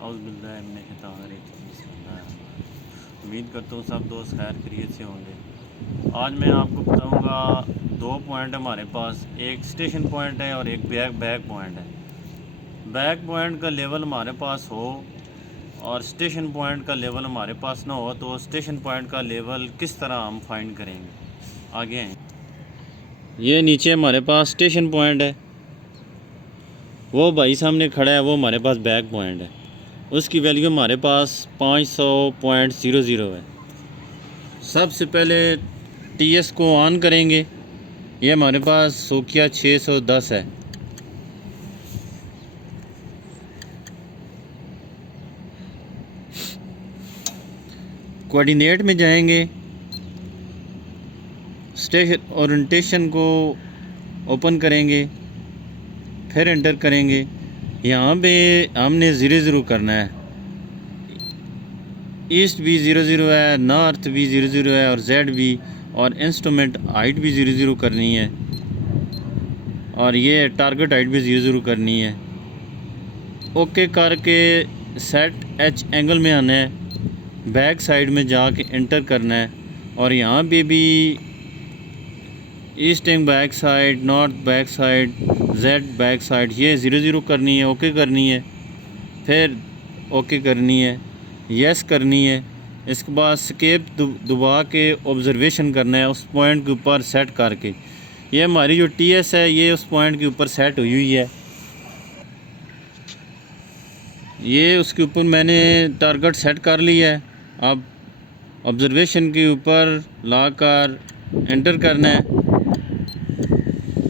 उम्मीद करता हूँ सब दोस्त खैर खैरियत से होंगे। आज मैं आपको बताऊँगा 2 पॉइंट हमारे पास, एक स्टेशन पॉइंट है और एक बैक पॉइंट है। बैक पॉइंट का लेवल हमारे पास हो और स्टेशन पॉइंट का लेवल हमारे पास ना हो तो स्टेशन पॉइंट का लेवल किस तरह हम फाइंड करेंगे। आगे आए, ये नीचे हमारे पास स्टेशन पॉइंट है, वो भाई सामने खड़ा है, वो हमारे पास बैक पॉइंट है। उसकी वैल्यू हमारे पास 500.00 है। सबसे पहले टीएस को ऑन करेंगे। ये हमारे पास सोकिया 610 है। कोऑर्डिनेट में जाएंगे, स्टेशन ओरिएंटेशन को ओपन करेंगे, फिर एंटर करेंगे। यहाँ पे हमने 00 करना है। ईस्ट भी 00 है, नॉर्थ भी 00 है और जेड भी, और इंस्ट्रूमेंट हाइट भी 00 करनी है, और ये टारगेट हाइट भी 00 करनी है। ओके करके सेट एच एंगल में आना है, बैक साइड में जाके एंटर करना है, और यहाँ पे भी east and back side, north back side, Z back side, ये 00 करनी है, ओके करनी है, फिर ओके करनी है, यस करनी है। इसके बाद स्केप दबा के ऑब्जर्वेशन करना है उस पॉइंट के ऊपर सेट करके। ये हमारी जो टीएस है ये उस पॉइंट के ऊपर सेट हुई हुई है। ये उसके ऊपर मैंने टारगेट सेट कर लिया है। अब ऑब्जर्वेशन के ऊपर लाकर एंटर करना है।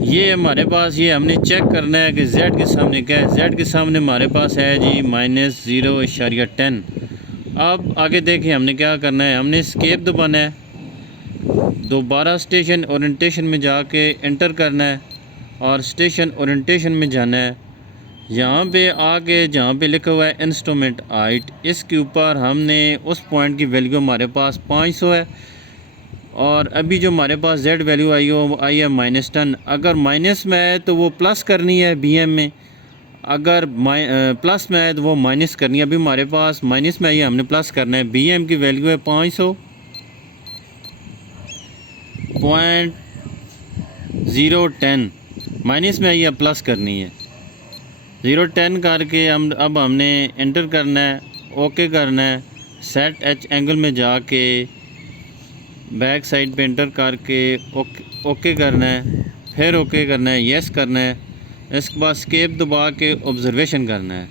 ये हमारे पास, ये हमने चेक करना है कि जेड के सामने क्या है। जेड के सामने हमारे पास है जी -0.10। अब आगे देखें हमने क्या करना है। हमने स्केप दबाना है, दोबारा स्टेशन ओरिएंटेशन में जाके एंटर करना है और स्टेशन ओरिएंटेशन में जाना है। यहाँ पे आके जहाँ पे लिखा हुआ है इंस्ट्रूमेंट हाइट, इसके ऊपर हमने उस पॉइंट की वैल्यू हमारे पास 500 है, और अभी जो हमारे पास जेड वैल्यू आई है -10। अगर माइनस में है तो वो प्लस करनी है बीएम में, अगर प्लस में है तो वो माइनस करनी है। अभी हमारे पास माइनस में आई है, हमने प्लस करना है। बीएम की वैल्यू है 500.010, माइनस में आई है, प्लस करनी है। 0.10 करके हम अब हमने एंटर करना है, ओके करना है। सेट एच एंगल में जाके बैक साइड पे एंटर करके ओके करना है, फिर ओके करना है, यस करना है। इसके बाद स्केप दबा के ऑब्जर्वेशन करना है।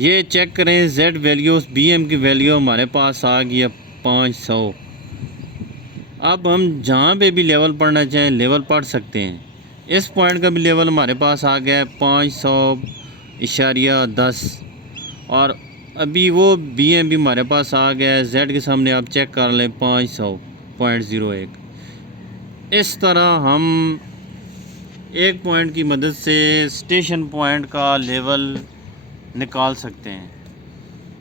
ये चेक करें जेड वैल्यू, बीएम की वैल्यू हमारे पास आ गई है 500। अब हम जहाँ पे भी लेवल पढ़ना चाहें लेवल पढ़ सकते हैं। इस पॉइंट का भी लेवल हमारे पास आ गया है 500.10, और अभी वो बीएम भी हमारे पास आ गया है। जेड के सामने आप चेक कर लें 500.01। इस तरह हम एक पॉइंट की मदद से स्टेशन पॉइंट का लेवल निकाल सकते हैं।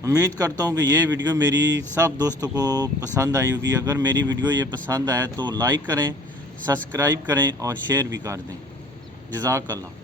उम्मीद करता हूँ कि ये वीडियो मेरी सब दोस्तों को पसंद आई होगी। अगर मेरी वीडियो ये पसंद आए तो लाइक करें, सब्सक्राइब करें और शेयर भी कर दें। जज़ाकल्लाह।